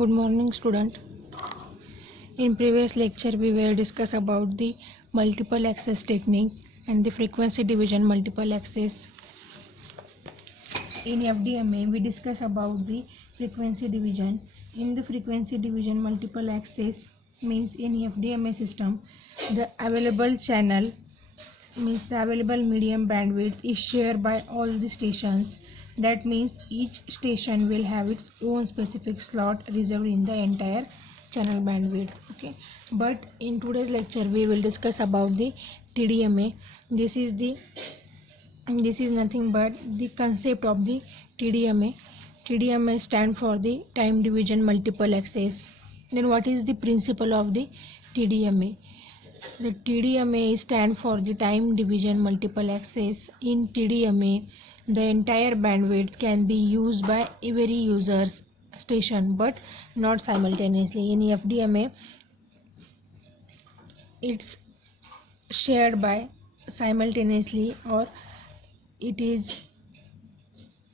Good morning, student. In previous lecture, we were discuss about the multiple access technique and the frequency division multiple access. In FDMA, we discuss about the frequency division. In the frequency division multiple access means in FDMA system, the available channel means the available medium bandwidth is shared by all the stations. That means each station will have its own specific slot reserved in the entire channel bandwidth. Okay, but in today's lecture we will discuss about the TDMA. This is nothing but the concept of the TDMA. TDMA stand for the time division multiple access. Then what is the principle of the TDMA? The TDMA stand for the time division multiple access. In TDMA, the entire bandwidth can be used by every user's station but not simultaneously. In FDMA, it's shared by simultaneously, or it is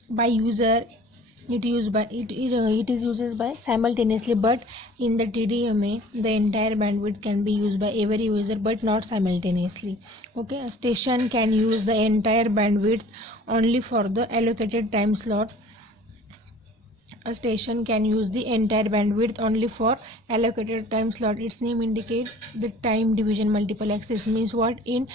by user. It is used by simultaneously, but in the TDMA the entire bandwidth can be used by every user but not simultaneously. Okay, a station can use the entire bandwidth only for the allocated time slot. A station can use the entire bandwidth only for allocated time slot. Its name indicates the time division multiple access. Means what? In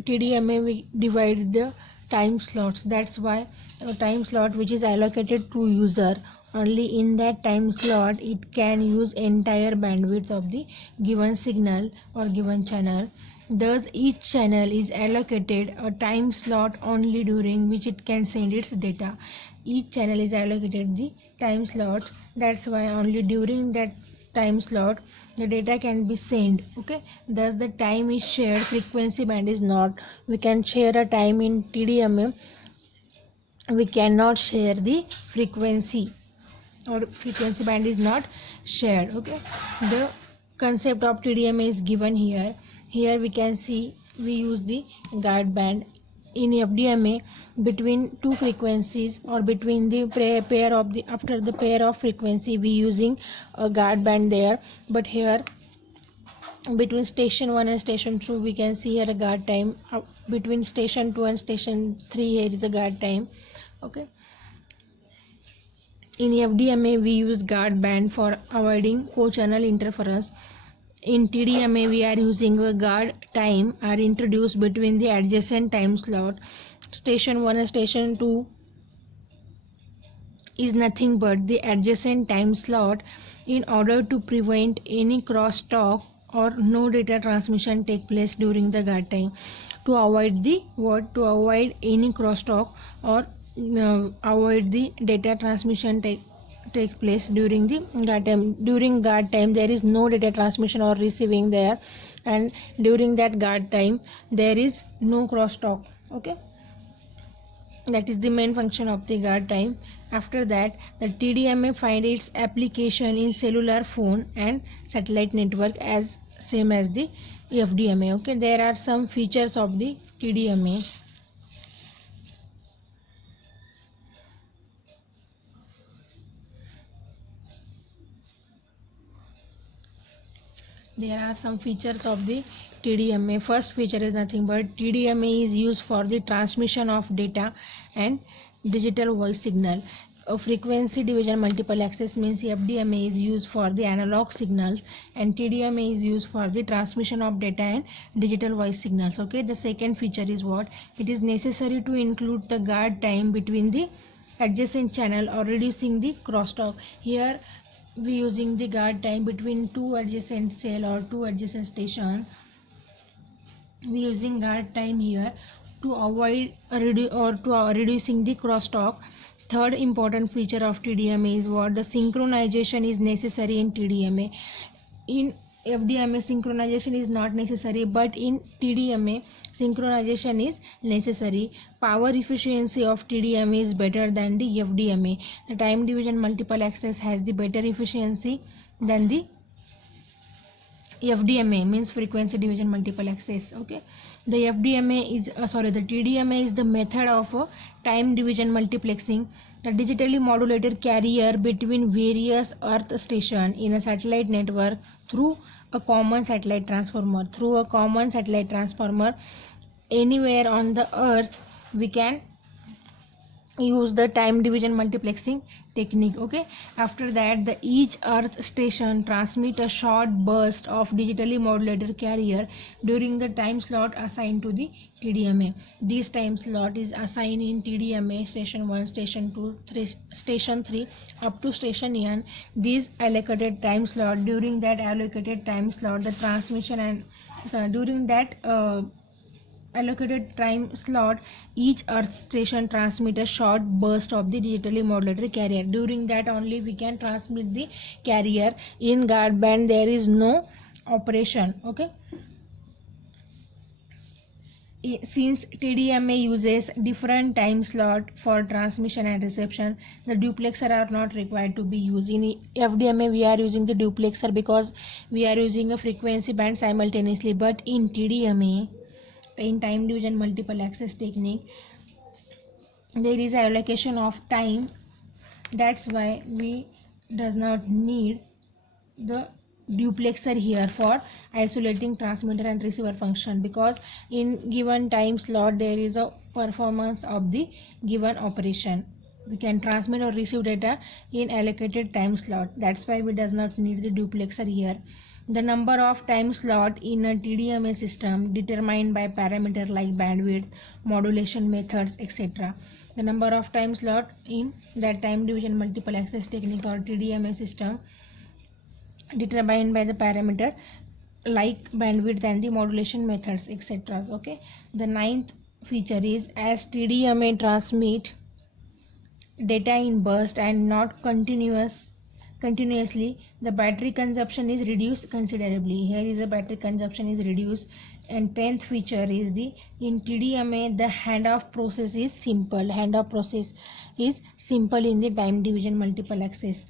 TDMA we divide the time slots. That's why a time slot which is allocated to user, only in that time slot it can use entire bandwidth of the given signal or given channel. Thus each channel is allocated a time slot only during which it can send its data. Each channel is allocated the time slot. That's why only during that time slot the data can be sent. Okay, thus the time is shared, frequency band is not. We can share a time in TDMA, we cannot share the frequency, or frequency band is not shared. Okay, the concept of TDMA is given here. Here we can see we use the guard band. In FDMA, between two frequencies or between the pair of the after the pair of frequency we using a guard band there, but here between station 1 and station 2 we can see here a guard time. Between station 2 and station 3 here is a guard time. Okay, in FDMA we use guard band for avoiding co-channel interference. In TDMA we are using a guard time are introduced between the adjacent time slot. Station 1 and station 2 is nothing but the adjacent time slot in order to prevent any crosstalk or no data transmission take place during the guard time. To avoid the to avoid any crosstalk or avoid the data transmission take place during the guard time. During guard time there is no data transmission or receiving there, and during that guard time there is no crosstalk. Okay, that is the main function of the guard time. After that, the TDMA find its application in cellular phone and satellite network as same as the FDMA. Okay, there are some features of the TDMA. There are some features of the TDMA. First feature is nothing but TDMA is used for the transmission of data and digital voice signal. A frequency division multiple access means FDMA is used for the analog signals and TDMA is used for the transmission of data and digital voice signals. Okay, the second feature is what? It is necessary to include the guard time between the adjacent channel or reducing the crosstalk. Here we using the guard time between two adjacent cell or two adjacent station. We using guard time here to avoid reducing the crosstalk. Third important feature of TDMA is what? The synchronization is necessary in TDMA. In FDMA synchronization is not necessary, but in TDMA synchronization is necessary. Power efficiency of TDMA is better than the FDMA. The time division multiple access has the better efficiency than the FDMA, means frequency division multiple access. Okay, The the TDMA is the method of time division multiplexing, a digitally modulated carrier between various earth stations in a satellite network through a common satellite transformer. Through a common satellite transformer anywhere on the earth, we can use the time division multiplexing technique. Okay, after that, the each earth station transmit a short burst of digitally modulated carrier during the time slot assigned to the TDMA. This time slot is assigned in TDMA station 1, station 2, station 3 up to station N. This allocated time slot, during that allocated time slot, the transmission and during that allocated time slot, each earth station transmit a short burst of the digitally modulated carrier. During that only we can transmit the carrier. In guard band there is no operation. Okay, since TDMA uses different time slot for transmission and reception, the duplexer are not required to be used. In FDMA we are using the duplexer because we are using a frequency band simultaneously, but in TDMA, in time division multiple access technique, there is allocation of time. That's why we does not need the duplexer here for isolating transmitter and receiver function, because in given time slot there is a performance of the given operation. We can transmit or receive data in allocated time slot. That's why we does not need the duplexer here. The number of time slot in a TDMA system determined by parameter like bandwidth, modulation methods, etc. The number of time slot in that time division multiple access technique or TDMA system determined by the parameter like bandwidth and the modulation methods, etc. Okay. The ninth feature is, as TDMA transmit data in burst and not continuously, the battery consumption is reduced considerably. Here is the battery consumption is reduced. And 10th feature is, the in TDMA the handoff process is simple. Handoff process is simple in the time division multiple access.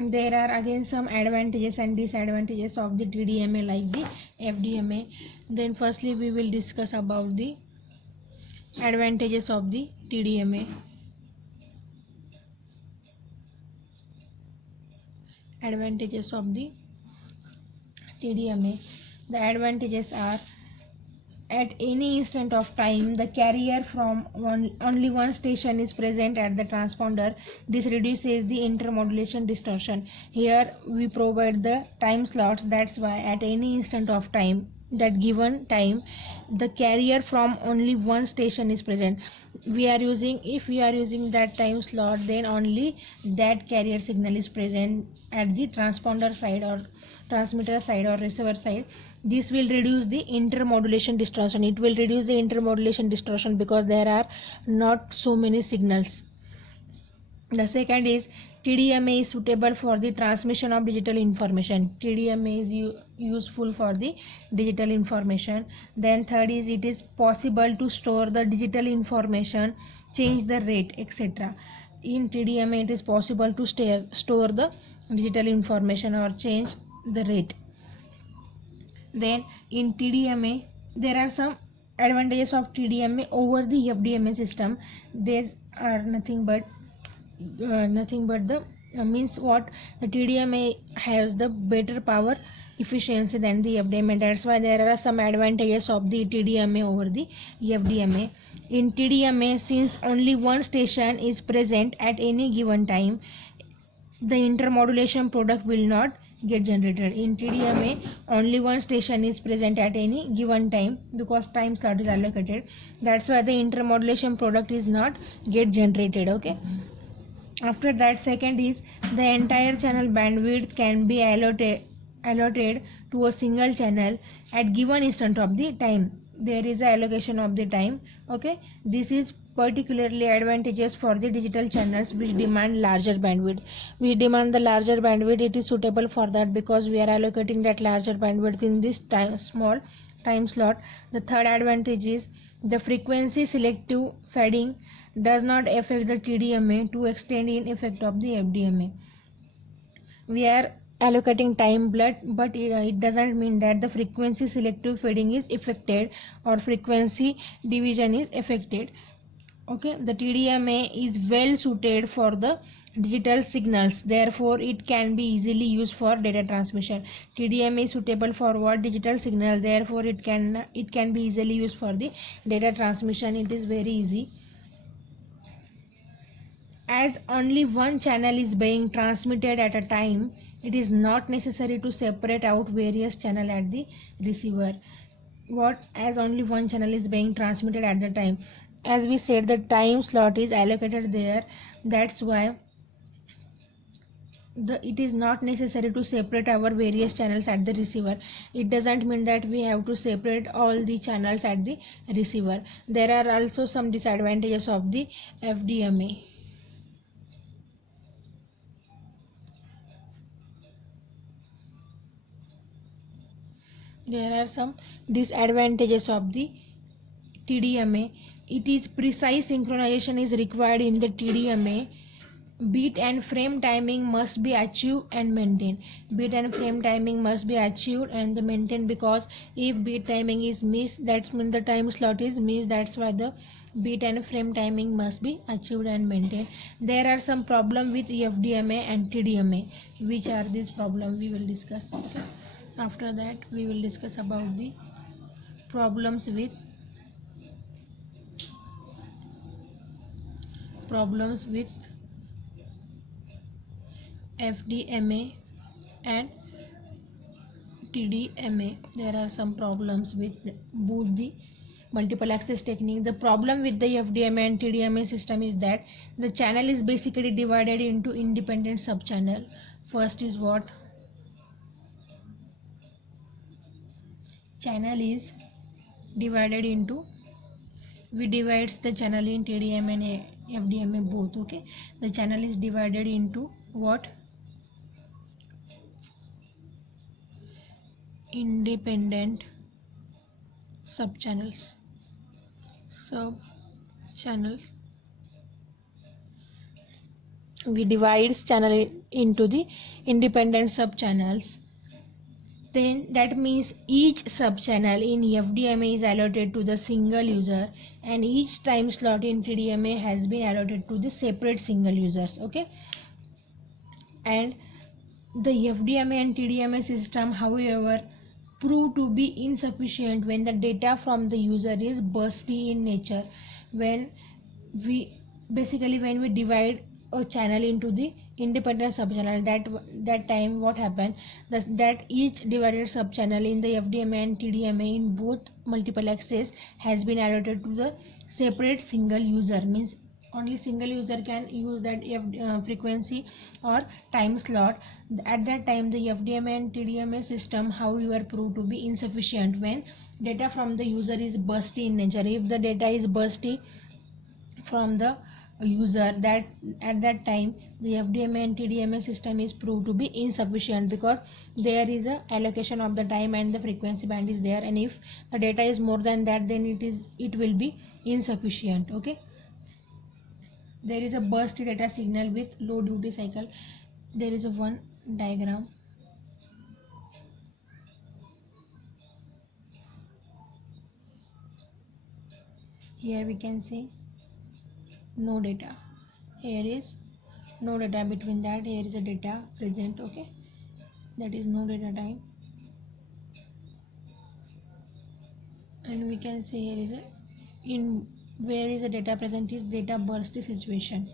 There are again some advantages and disadvantages of the TDMA like the FDMA. Then firstly we will discuss about the advantages of the TDMA. Advantages of the TDMA. The advantages are, at any instant of time the carrier from only one station is present at the transponder. This reduces the intermodulation distortion. Here we provide the time slots. That's why at any instant of time, that given time, the carrier from only one station is present. If we are using that time slot, then only that carrier signal is present at the transponder side or transmitter side or receiver side. This will reduce the intermodulation distortion. It will reduce the intermodulation distortion because there are not so many signals. The second is, TDMA is suitable for the transmission of digital information. TDMA is useful for the digital information. Then third is, it is possible to store the digital information, change the rate, etc. In TDMA it is possible to store the digital information or change the rate. Then in TDMA there are some advantages of TDMA over the FDMA system. There are nothing but the means what, the TDMA has the better power efficiency than the FDMA. That's why there are some advantages of the TDMA over the FDMA. In TDMA, since only one station is present at any given time, the intermodulation product will not get generated. In TDMA only one station is present at any given time because time slot is allocated. That's why the intermodulation product is not get generated. Okay. After that, second is, the entire channel bandwidth can be allotted to a single channel at given instant of the time. There is a allocation of the time. Okay, this is particularly advantageous for the digital channels which demand larger bandwidth. It is suitable for that because we are allocating that larger bandwidth in this small time slot. The third advantage is, the frequency selective fading does not affect the TDMA to extend in effect of the FDMA. We are allocating time, but it doesn't mean that the frequency selective fading is affected or frequency division is affected. Okay, the TDMA is well suited for the digital signals, therefore it can be easily used for data transmission. TDMA is suitable for what? Digital signal, therefore it can be easily used for the data transmission. It is very easy. As only one channel is being transmitted at a time, it is not necessary to separate out various channels at the receiver. What? As only one channel is being transmitted at the time. As we said, the time slot is allocated there. That's why it is not necessary to separate our various channels at the receiver. It doesn't mean that we have to separate all the channels at the receiver. There are also some disadvantages of the FDMA. There are some disadvantages of the TDMA. It is precise synchronization is required in the TDMA. Beat and frame timing must be achieved and maintained. Beat and frame timing must be achieved and maintained, because if beat timing is missed, that means the time slot is missed. That's why the beat and frame timing must be achieved and maintained. There are some problems with FDMA and TDMA. Which are these problems we will discuss. Okay. After that we will discuss about the problems with FDMA and TDMA. There are some problems with both the multiple access technique. The problem with the FDMA and TDMA system is that the channel is basically divided into independent subchannel. First is what? Channel is divided into, we divides the channel in TDMA and FDMA both. Okay, the channel is divided into what? Independent subchannels. We divide channel into the independent subchannels. Then that means each subchannel in FDMA is allotted to the single user, and each time slot in TDMA has been allotted to the separate single users. Okay, and the FDMA and TDMA system, however, prove to be insufficient when the data from the user is bursty in nature. When we divide a channel into the independent subchannel, that time what happened, that each divided subchannel in the FDMA and TDMA in both multiple access has been allotted to the separate single user. Means only single user can use that frequency or time slot. At that time the FDMA and TDMA system, however, proved to be insufficient when data from the user is bursty in nature. If the data is bursty from the user, that at that time the FDMA and TDMA system is proved to be insufficient, because there is a allocation of the time and the frequency band is there, and if the data is more than that, then it will be insufficient. Okay, there is a burst data signal with low duty cycle. There is a one diagram. Here we can see no data. Here is no data, between that here is a data present. Okay, that is no data time, and we can say here is a in where is the data present is data burst situation.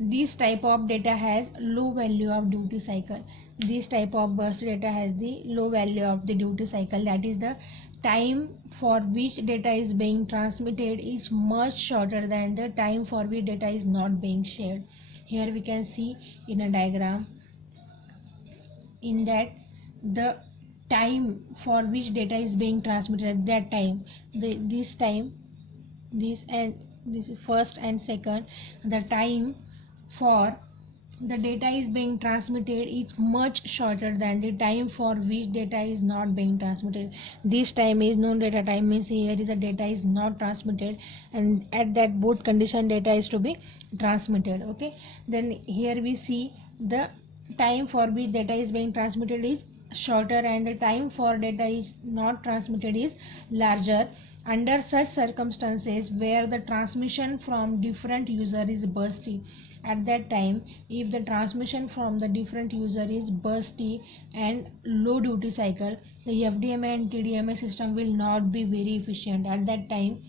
This type of data has low value of duty cycle. This type of burst data has the low value of the duty cycle, that is the time for which data is being transmitted is much shorter than the time for which data is not being shared. Here we can see in a diagram, in that the time for which data is being transmitted at that time, this is first and second, the time for the data is being transmitted is much shorter than the time for which data is not being transmitted. This time is no data time, means here is a data is not transmitted, and at that both condition data is to be transmitted. Okay, then here we see the time for which data is being transmitted is shorter and the time for data is not transmitted is larger. Under such circumstances where the transmission from different user is bursty, at that time if the transmission from the different user is bursty and low duty cycle, the FDMA and TDMA system will not be very efficient. At that time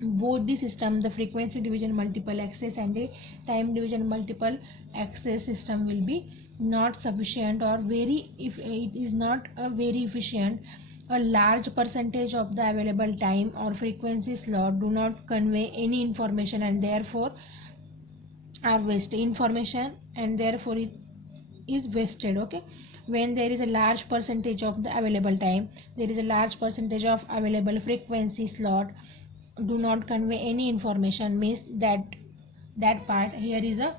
both the system, the frequency division multiple access and the time division multiple access system will be not sufficient, or very, if it is not a very efficient, a large percentage of the available time or frequency slot do not convey any information and therefore are wasted information, and therefore it is wasted. Okay, when there is a large percentage of the available time, there is a large percentage of available frequency slot do not convey any information, means that part here is a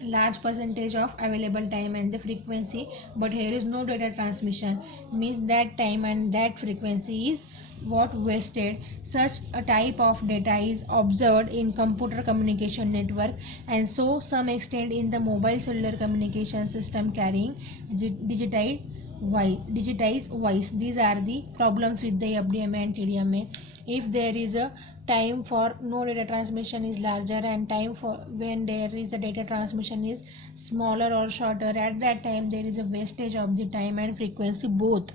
large percentage of available time and the frequency, but here is no data transmission, means that time and that frequency is what wasted. Such a type of data is observed in computer communication network and so some extent in the mobile cellular communication system carrying digitized voice. These are the problems with the FDMA and TDMA. If there is a time for no data transmission is larger and time for when there is a data transmission is smaller or shorter, at that time there is a wastage of the time and frequency both.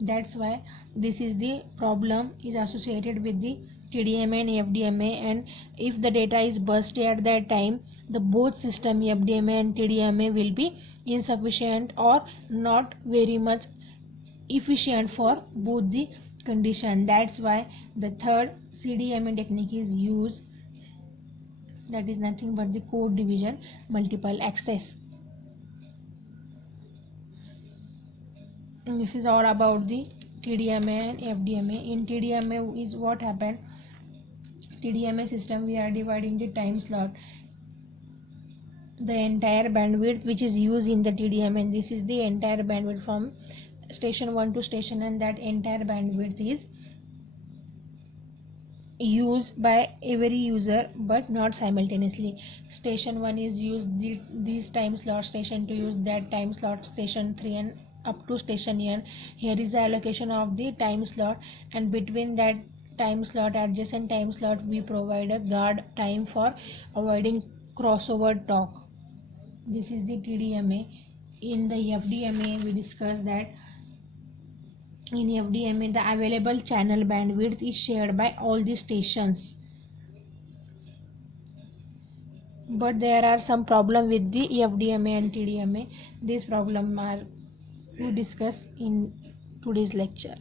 That's why this is the problem is associated with the TDMA and FDMA. And if the data is bursty at that time, the both system FDMA and TDMA will be insufficient or not very much efficient for both the condition. That's why the third CDMA technique is used, that is nothing but the code division multiple access. This is all about the TDMA and FDMA. In TDMA is what happened, TDMA system we are dividing the time slot, the entire bandwidth which is used in the TDMA, and this is the entire bandwidth from station 1 to station, and that entire bandwidth is used by every user but not simultaneously. Station 1 is used these time slot, station 2 use that time slot, station 3 and up to station n. Here is the allocation of the time slot, and between that time slot, adjacent time slot, we provide a guard time for avoiding crossover talk. This is the TDMA. In the FDMA we discussed that in FDMA the available channel bandwidth is shared by all the stations, but there are some problem with the FDMA and TDMA. This problem are to discuss in today's lecture.